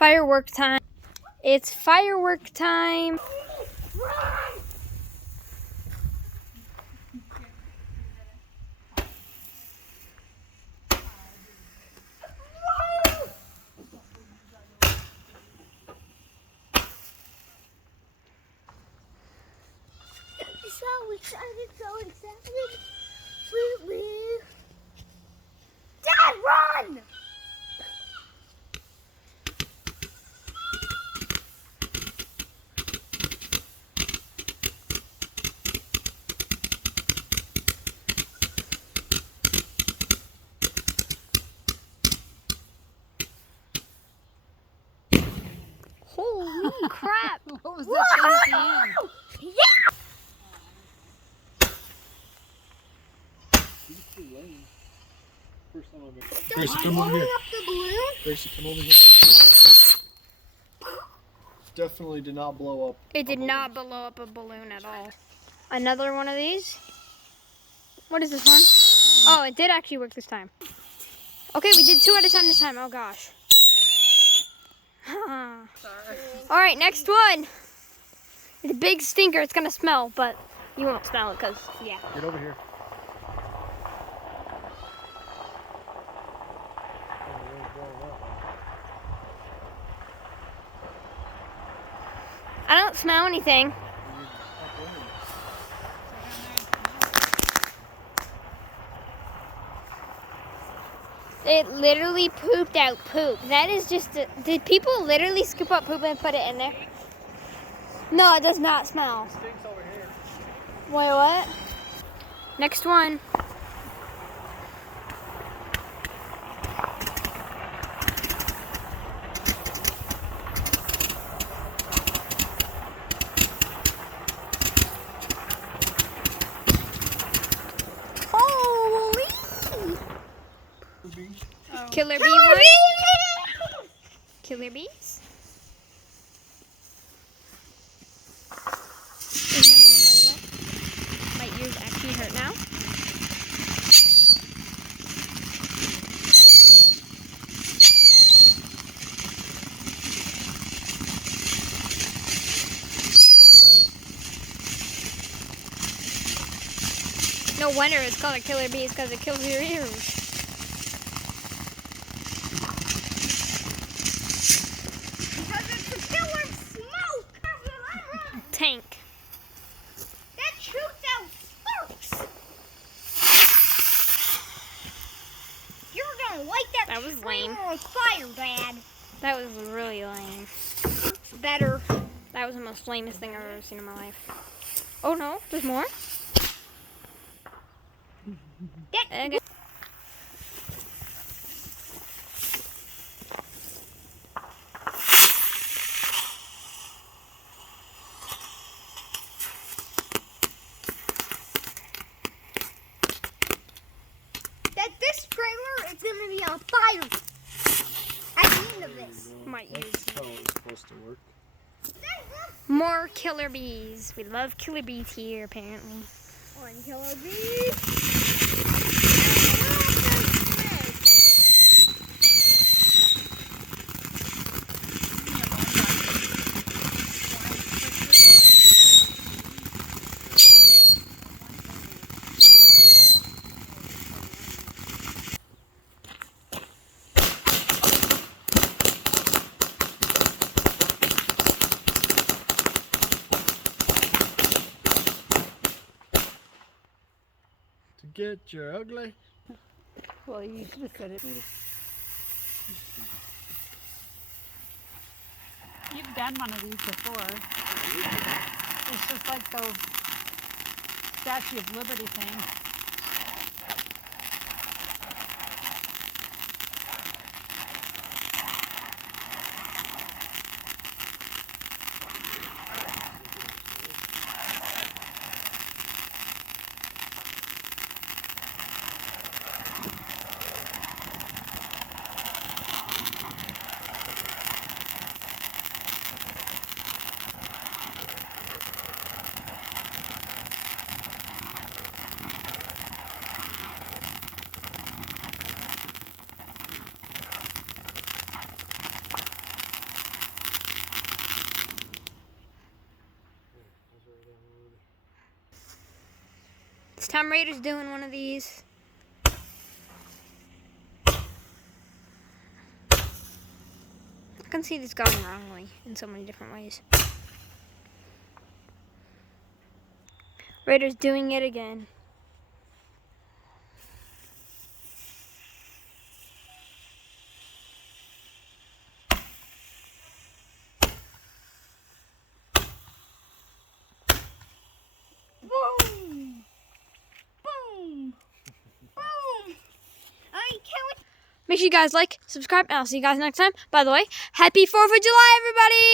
Firework time. It's firework time. So excited, so excited. Woo-woo. Dad, run! Holy crap! What was that thing? Yeah! Gracie, come over here. Up the balloon? Gracie, come over here. Definitely did not blow up. It did not blow up a balloon at all. Another one of these. What is this one? Oh, it did actually work this time. Okay, we did 2 at a time this time. Oh gosh. All right, next one. It's a big stinker. It's gonna smell, but you won't smell it because, yeah. Get over here. I don't smell anything. It literally pooped out poop. That is just, did people literally scoop up poop and put it in there? No, it does not smell. It stinks over here. Wait, what? Next one. Holy! Killer bee one. Killer bees. There's another one, by the way. My ears actually hurt now. No wonder it's called a killer bee, because it kills your ears. Because it's a killer smoke! Tank. That shoots out sparks! You're gonna light that That was lame. trailer on fire, Dad. That was really lame. Better. That was the most lamest thing I've ever seen in my life. Oh no, there's more? Okay. That this trailer is gonna be on fire at the end of this. My ears. That's how it's supposed to work. More killer bees. We love killer bees here, apparently. One killer bee. To get your ugly. Well, you should have said it. You've done one of these before. It's just like those Statue of Liberty things. This time Raider's doing one of these. I can see this going wrongly in so many different ways. Raider's doing it again. Boom! Boom! Boom! I can't. Make sure you guys like, subscribe, and I'll see you guys next time. By the way, happy 4th of July, everybody!